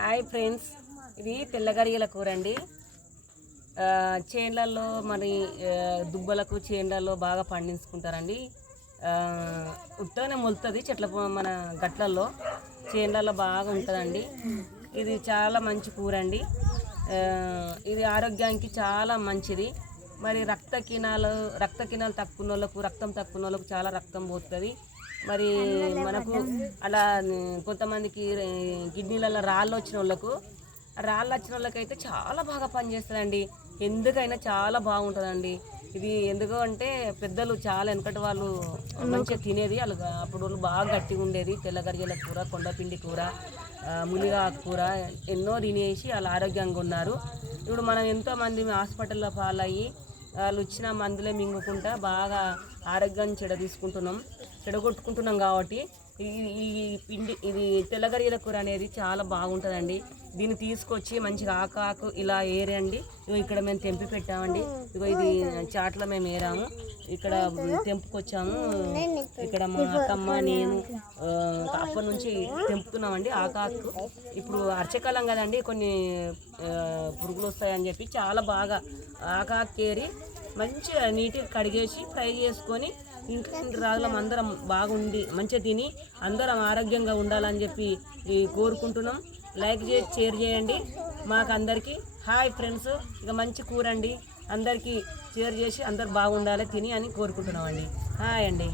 Hi friends ఇది తెల్లగరియల కూర అండి చేన్లలో మరి దుబ్బలకు చేన్లలో బాగా పండించుకుంటారండి. ఉత్తగానే మొలుతుంది చెట్ల మన గట్లల్లో. చేన్లలో బాగా ఉంటుందండి. ఇది చాలా మంచి కూర అండి ఇది ఆరోగ్యానికి చాలా మంచిది. మరి రక్త కిణాలు రక్త కిణాలు తక్కువ వాళ్ళకు రక్తం తక్కువ వాళ్ళకు చాలా రక్తం పోతుంది. మరి మనకు అలా కొంతమందికి కిడ్నీలలో రాళ్ళు వచ్చిన వాళ్ళకు రాళ్ళు వచ్చిన వాళ్ళకైతే చాలా బాగా పనిచేస్తుందండి. ఎందుకైనా చాలా బాగుంటుందండి. ఇది ఎందుకు అంటే పెద్దలు చాలా వెనకటి వాళ్ళు మంచిగా తినేది వాళ్ళు అప్పుడు వాళ్ళు బాగా గట్టిగా ఉండేది. తెల్లగరిజల కూర కొండపిండి కూర మునిగా కూర ఎన్నో తినేసి వాళ్ళు ఆరోగ్యంగా ఉన్నారు. ఇప్పుడు మనం ఎంతోమంది హాస్పిటల్లో పాలయ్యి వాళ్ళు ఇచ్చిన మందులే మింగుకుంటా బాగా ఆరోగ్యం చెడ తీసుకుంటున్నాం చెడగొట్టుకుంటున్నాం కాబట్టి ఈ పిండి ఇది తెల్లగరియల కూర అనేది చాలా బాగుంటుందండి. దీన్ని తీసుకొచ్చి మంచిగా ఆకాకు ఇలా ఏరండి. ఇగో ఇక్కడ మేము తెంపి పెట్టామండి. ఇగో ఇది చాట్ల మేము ఏరాము. ఇక్కడ తెంపుకొచ్చాము. ఇక్కడ మా అక్కమ్మ నేను అప్పటి నుంచి తెంపుతున్నామండి ఆకాకు ఇప్పుడు అర్చకాలం కదండి కొన్ని పురుగులు వస్తాయని చెప్పి చాలా బాగా ఆకాకు ఏరి మంచిగా నీట్గా కడిగేసి ఫ్రై చేసుకొని ఇంటి రాజులం అందరం బాగుండి మంచిగా తిని అందరం ఆరోగ్యంగా ఉండాలని చెప్పి కోరుకుంటున్నాం. లైక్ చేసి షేర్ చేయండి. మాకు అందరికీ హాయ్ ఫ్రెండ్స్. ఇక మంచి కూరండి. అందరికీ షేర్ చేసి అందరు బాగుండాలి తిని అని కోరుకుంటున్నామండి. హాయ్ అండి.